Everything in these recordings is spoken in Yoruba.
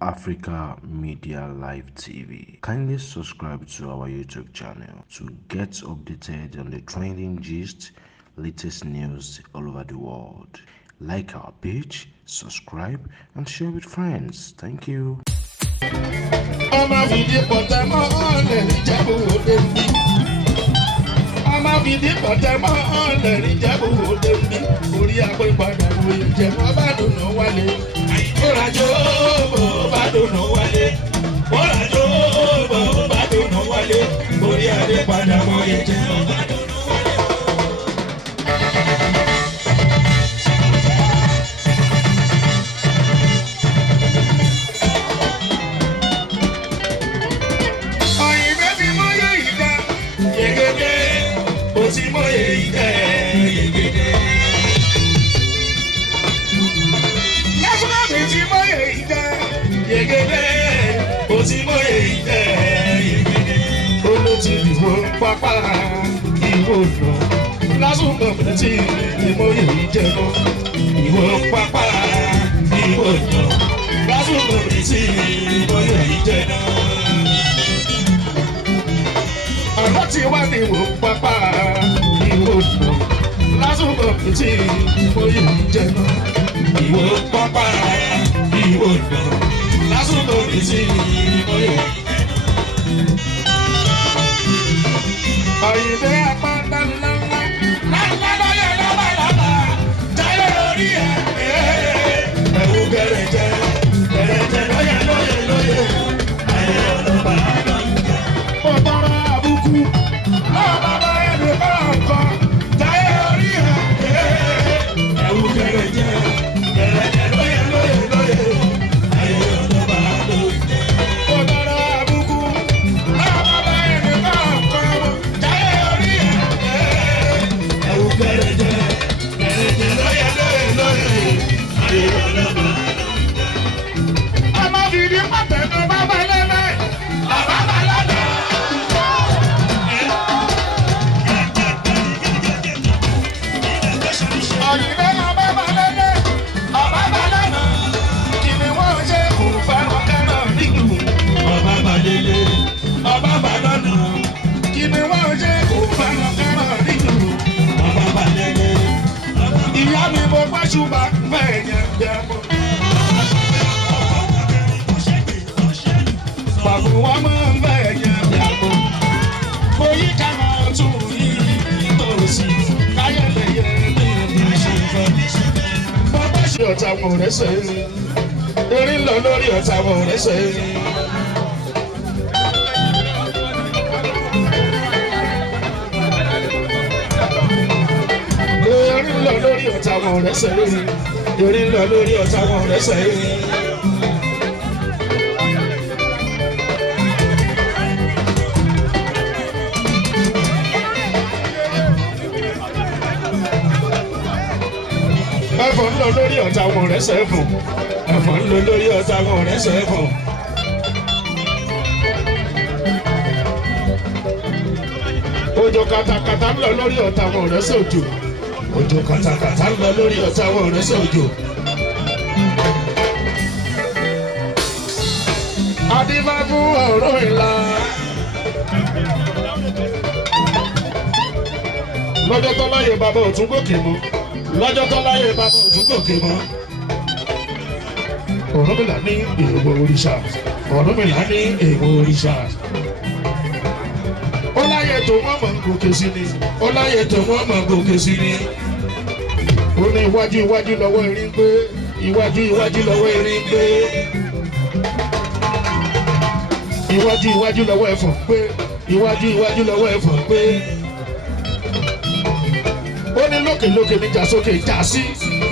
Africa Media Live TV. Kindly subscribe to our YouTube channel to get updated on the trending gist, latest news all over the world. Like our page, subscribe, and share with friends. Thank you. Ọmọ fìdí pọ̀tẹ́ mọ́ ọ̀lẹ̀ níjẹ̀bú òde mi. Ọmọ fìdí pọ̀tẹ́ mọ́ ọ̀lẹ̀ níjẹ̀bú òde mi. Orí àpépadà wo ìjẹ̀bú ọba dùnú wálé. Bọ́lájó bá dùnú wálé. Bọ́lájó bá dùnú wálé. Orí àpépadà wo ìjẹ̀bú ọba dùnú wálé. Pápá ìwò nà lásùnkàn tí ìmọ̀ye ìjẹ̀bọ. Ìwò pápá ìwò nà lásùnkàn tí ìmọ̀ye ìjẹ̀bọ. Ọ̀nà tí wá ní ìwò pápá ìwò nà lásùnkàn tí ìmọ̀ye ìjẹ̀bọ. Ìwò pápá ìwò nà lásùnkàn tí ìmọ̀ye ìjẹ̀bọ. Ayinde apanda ńlá lọ́yẹ̀ lọ́wọ́lọ́wọ́ jáde lórí ẹ̀. Ẹ̀wù gẹ̀rẹ̀jẹ̀ lọ́yẹ̀ ayé ọlọ́ba lọ́yẹ̀. Mo tọrọ àbùkù náà bàbá ẹ̀dùn kọ̀ọ̀kan jáde lórí ẹ̀. Ẹ̀wù gẹ̀rẹ̀jẹ̀ lọ́yẹ̀ ayé ọlọ́ba lọ́yẹ̀. Mo tọrọ àbùkù náà bàbá ẹ̀dùn kọ̀ọ̀kan. Ọmọ fìdí pàtẹ́ tó bá bá lẹ́lẹ́, bàbá bá lọ́dọ̀. Ọ̀yìnbẹ́ máa bá bá lẹ́lẹ́, bàbá bá lọ́dọ̀. Kí ni wọ́n ṣe kò fẹ́ràn kẹ́ràn nínú? Bàbá bá lẹ́lẹ́, bàbá bá lọ́dọ̀. Kí ni wọ́n ṣe kò fẹ́ràn kẹ́ràn nínú? Bàbá bá lẹ́lẹ́. Ìyá mi mo gbọ́ ṣùgbọ́n bẹ́ẹ̀ yẹn bẹ́ẹ̀ mọ́. Bàbá wa máa ń bẹ́ẹ̀ yẹn bẹ́ẹ̀ mọ́. Mo yí ká máa tún yí tòsí káyọ̀lẹ̀yẹ ní ìlú ìṣèjọ. Mo bá ṣe ọ̀tá wọn rẹ̀ sẹ́yìn. Erin lọ lórí ọ̀tá wọn rẹ̀ sẹ́yìn. Erin lọ lórí ọ̀tá wọn rẹ̀ sẹ́yìn. Erin lọ lórí ọ̀tá wọn rẹ̀ sẹ́yìn. Ẹ̀fọn ń lọ lórí ọ̀tá wọn rẹ̀ sẹ́fún. Ẹ̀fọn ń lọ lórí ọ̀tá wọn rẹ̀ sẹ́fún. Òjò kàtàkàtà ń lọ lórí ọ̀tá wọn rẹ̀ sójò. Òjò kàtàkàtà ń lọ lórí ọ̀tá wọn rẹ̀ sójò. Adífá fún ọ̀rọ̀ ìlà. Lọ́jọ́ tó láyé bàbá òtún gòkè mọ́. Lọ́jọ́ tó láyé bàbá òtún gòkè mọ́. Ọ̀rúnmìlà ní èèwọ̀ òrìṣà. Ọ̀rúnmìlà ní èèwọ̀ òrìṣà. Ó láyé tó wọ́n mọ̀ gòkè sí ni. Ó láyé tó wọ́n mọ̀ gòkè sí ni. Ó ní iwájú iwájú lọ́wọ́ erin gbé. Iwájú iwájú lọ́wọ́ erin gbé. Iwájú iwájú lọ́wọ́ ẹ̀fọ̀n gbé. Iwájú iwájú lọ́wọ́ ẹ̀fọ̀n gbé. Ó ní lókè lókè níjà sókè já sí.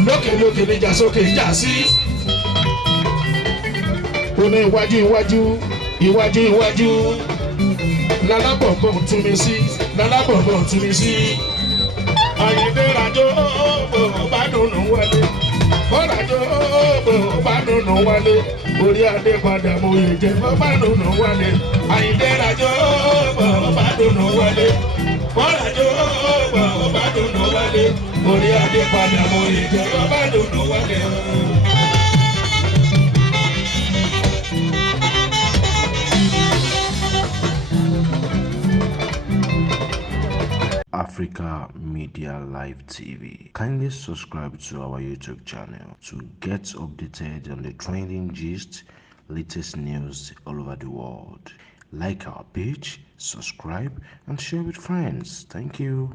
Lókè lókè níjà sókè já sí. Ó ní iwájú iwájú iwájú iwájú. Lálábọ̀bọ̀ tún mi sí. Lálábọ̀bọ̀ tún mi sí. Àyìndé rajó bá dùnú wálé. Ó rajó bá dùnú wálé. Orí adé padà mo yè jẹ́ bá dùnú wálé. Àyìndé rajó bá dùnú wálé. Ó rajó bá dùnú wálé. Orí adé padà mo yè jẹ́ bá dùnú wálé. Africa Media Live TV. Kindly subscribe to our YouTube channel to get updated on the trending gist, latest news all over the world. Like our page, subscribe, and share with friends. Thank you.